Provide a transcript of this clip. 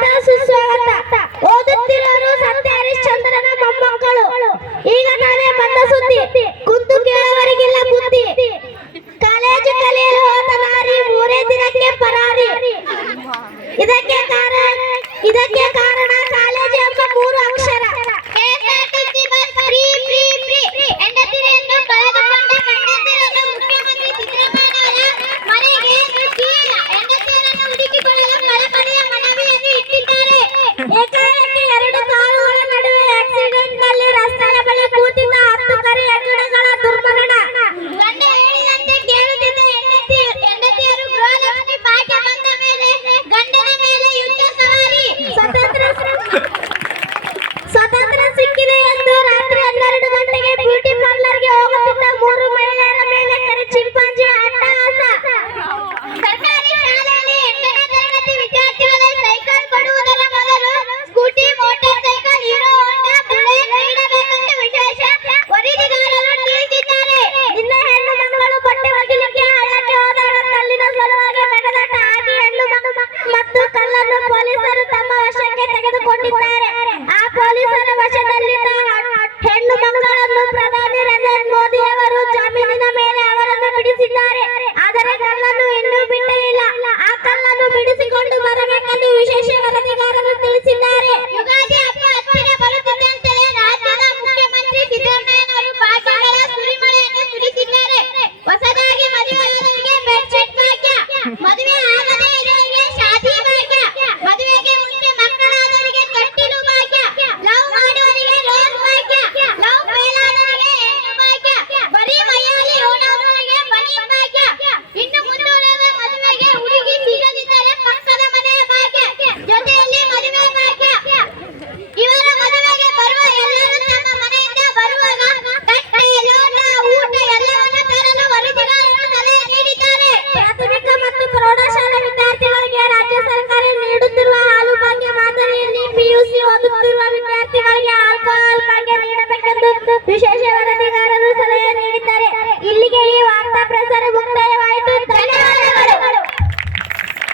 ಸ್ವಾಗತ ಸುಸ್ವಾಗತ. ಓದುತ್ತಿರೋರು ಸತ್ಯ ಹರಿಶ್ಚಂದ್ರನ ಮೊಮ್ಮಕ್ಕಳು. ಈಗ ನಾನೇ ಬಂದ ಸುದ್ದಿ, ಕುಂತು ಕೇಳುವವರಿಗಿಲ್ಲ ಬುದ್ಧಿ. ಕಾಲೇಜು ಕಲಿಯಲು ಹೋದ ನಾರಿ 3 ದಿನಕ್ಕೆ ಪರಾರಿ. ಇದಕ್ಕೆ ಕಾರಣ ಕಾಲೇಜು ಎಂಬ 3 ಅಕ್ಷರ. KSRTC bus free free free ಹೆಂಡತಿಯನ್ನು ಕಳೆದುಕೊಂಡ ಗಂಡಂದಿರನ್ನು ಮುಖ್ಯಮಂತ್ರಿ ಸಿದ್ದರಾಮಯ್ಯನವರ ಮನೆಗೆ ನುಗ್ಗಿಲ್ಲ. ಹೆಂಡತಿಯರನ್ನು ಹುಡುಕಿಕೊಳ್ಳಲು ಕಳಕಳಿಯ ಮನವಿಯನ್ನು ಇಟ್ಟಿದ್ದಾರೆ. ಏಕಾಏಕಿ 2 ಕಾರುಗಳ ನಡುವೆ ಆಕ್ಸಿಡೆಂಟ್ನಲ್ಲಿ ರಸ್ತೆಯ ಬಳಿ ಕೂತಿದ್ದ 10 ಕರಿ ಹೆಗ್ಗಣಗಳ ದುರ್ಮರಣ. ಗಂಡ ಹೇಳಿದಂತೆ ಕೇಳುತ್ತಿದ್ದ ಹೆಂಡತಿಯರು ಗೃಹಲಕ್ಷ್ಮಿ ಭಾಗ್ಯ ಬಂದ ಮೇಲೆ ಗಂಡನ ಮೇಲೆ ಯುದ್ಧ ಸವಾರಿ. ಸ್ವಾತಂತ್ರ್ಯ ಸಿಕ್ಕಿದೆ ಎಂದು ರಾತ್ರಿ 12 ಗಂಟೆಗೆ ಬ್ಯೂಟಿ ಪಾರ್ಲರ್ಗೆ ಹೋಗುತ್ತಿದ್ದ 3 ಮಹಿಳೆಯರ ಮೇಲೆ ಕರಿ ಚಿಂಪಾಂಜಿ ಅಟ್ಟಹಾಸ. ಸರ್ಕಾರಿ ಶಾಲೆಯಲ್ಲಿ 8ನೇ ತರಗತಿ ವಿದ್ಯಾರ್ಥಿಗಳ ಸೈಕಲ್ ಕೊಡುವುದರ ಬದಲು ಸ್ಕೂಟಿ, ಮೋಟಾರ್ ಸೈಕಲ್, ಹೀರೋ ಹೋಂಡಾ, ಬುಲೆಟ್ ನೀಡಬೇಕೆಂದು ವಿಶೇಷ ವರದಿಗಾರರು ತಿಳಿಸಿದ್ದಾರೆ. ನಿನ್ನ ಹೆಣ್ಣು ಮಕ್ಕಳು ಬಟ್ಟೆ ಒಗಿಲಿಕ್ಕೆ ಹಳ್ಳಕ್ಕೆ ಹೋದಾಗ ಕಲ್ಲಿನ ಸಲುವಾಗಿ ಬೆಡದಾಟ ಆಗಿ ಹೆಣ್ಣು ಮತ್ತು ಕಲ್ಲನ್ನು ಪೊಲೀಸರು ತಮ್ಮ ವಶಕ್ಕೆ ತೆಗೆದುಕೊಂಡಿದ್ದಾರೆ. ಆ ಪೊಲೀಸರ ವಶದಲ್ಲಿದ್ದ ಹೆಣ್ಣು ಮಕ್ಕಳನ್ನು ಪ್ರಧಾನಿ ನರೇಂದ್ರ ಮೋದಿ ಅವರು ಜಾಮೀನಿನ ಮೇಲೆ ಅವರನ್ನು ಬಿಡಿಸಿದ್ದಾರೆ. ಆದರೆ ಕಲ್ಲನ್ನು ಇನ್ನೂ ಬಿಟ್ಟೇ ಇಲ್ಲ. ಆ ಕಲ್ಲನ್ನು ಬಿಡಿಸಿಕೊಂಡು ಬರಬೇಕೆಂದು ವಿಶೇಷ ವರದಿಗಾರರು ತಿಳಿಸಿದ್ದಾರೆ. ಯುಗಾದಿ ಹಬ್ಬ ಹತ್ತಿರ ಬರುತ್ತಿದ್ದಂತೆಯೇ ರಾಜ್ಯದ ಮುಖ್ಯಮಂತ್ರಿ ಸಿದ್ದರಾಮಯ್ಯನವರು ಭಾಗ್ಯಗಳ ಸುರಿಮಳೆಯನ್ನು ಸುರಿಸಿದ್ದಾರೆ. ಹೊಸದಾಗಿ ಮದುವೆಯಾದವರಿಗೆ ಬೆಡ್ಶೀಟ್ ಭಾಗ್ಯ, ಮದುವೆ ಆಗದೇ ಇರೋರಿಗೆ ಶಾದಿ ಭಾಗ್ಯ, ಮದುವೆಗೆ ಮುಂಚೆ ಮಕ್ಕಳಾದವರಿಗೆ ತೊಟ್ಟಿಲು ಭಾಗ್ಯ, ಲವ್ ಮಾಡುವವರಿಗೆ ಲೋನ್ ಭಾಗ್ಯ, ಲವ್ ಫೇಲ್ ಆದವರಿಗೆ ಹೆಣ್ಣು ಭಾಗ್ಯ, ಬರೀ ಮೈಯಲ್ಲಿ ಓಡಾಡುವವರಿಗೆ ಬನ್ನಿ ಭಾಗ್ಯ, ಇನ್ನು ಮುಂದುವರೆದ ಮದುವೆಗೆ ಹುಡುಗಿ ಸಿಗದಿದ್ದರೆ ಪಕ್ಕದ ಮನೆಯ ಭಾಗ್ಯ, ಜೊತೆಯಲ್ಲಿ ಮದುವೆ ಭಾಗ್ಯ. ಇವರ ಮದುವೆಗೆ ಬರುವ ಎಲ್ಲರೂ ತಮ್ಮ ಮನೆಯಿಂದ ಬರುವಾಗ ತಟ್ಟೆ, ಲೋಟ, ಊಟ ಎಲ್ಲವನ್ನು ತರಲು ವರದಿಗಾರರು ಸಲಹೆ ನೀಡಿದ್ದಾರೆ. ಪ್ರಾಥಮಿಕ ಮತ್ತು ಪ್ರೌಢಶಾಲಾ ವಿದ್ಯಾರ್ಥಿಗಳಿಗೆ ರಾಜ್ಯ ಸರ್ಕಾರ ನೀಡುತ್ತಿರುವ ಹಾಲು ಭಾಗ್ಯ ಮಾದರಿಯಲ್ಲಿ ಪಿಯುಸಿ ಓದುತ್ತಿರುವ ವಿದ್ಯಾರ್ಥಿಗಳಿಗೆ ಆಲ್ಕೋಹಾಲ್ ಭಾಗ್ಯ ನೀಡಬೇಕೆಂದು ವಿಶೇಷ ವರದಿ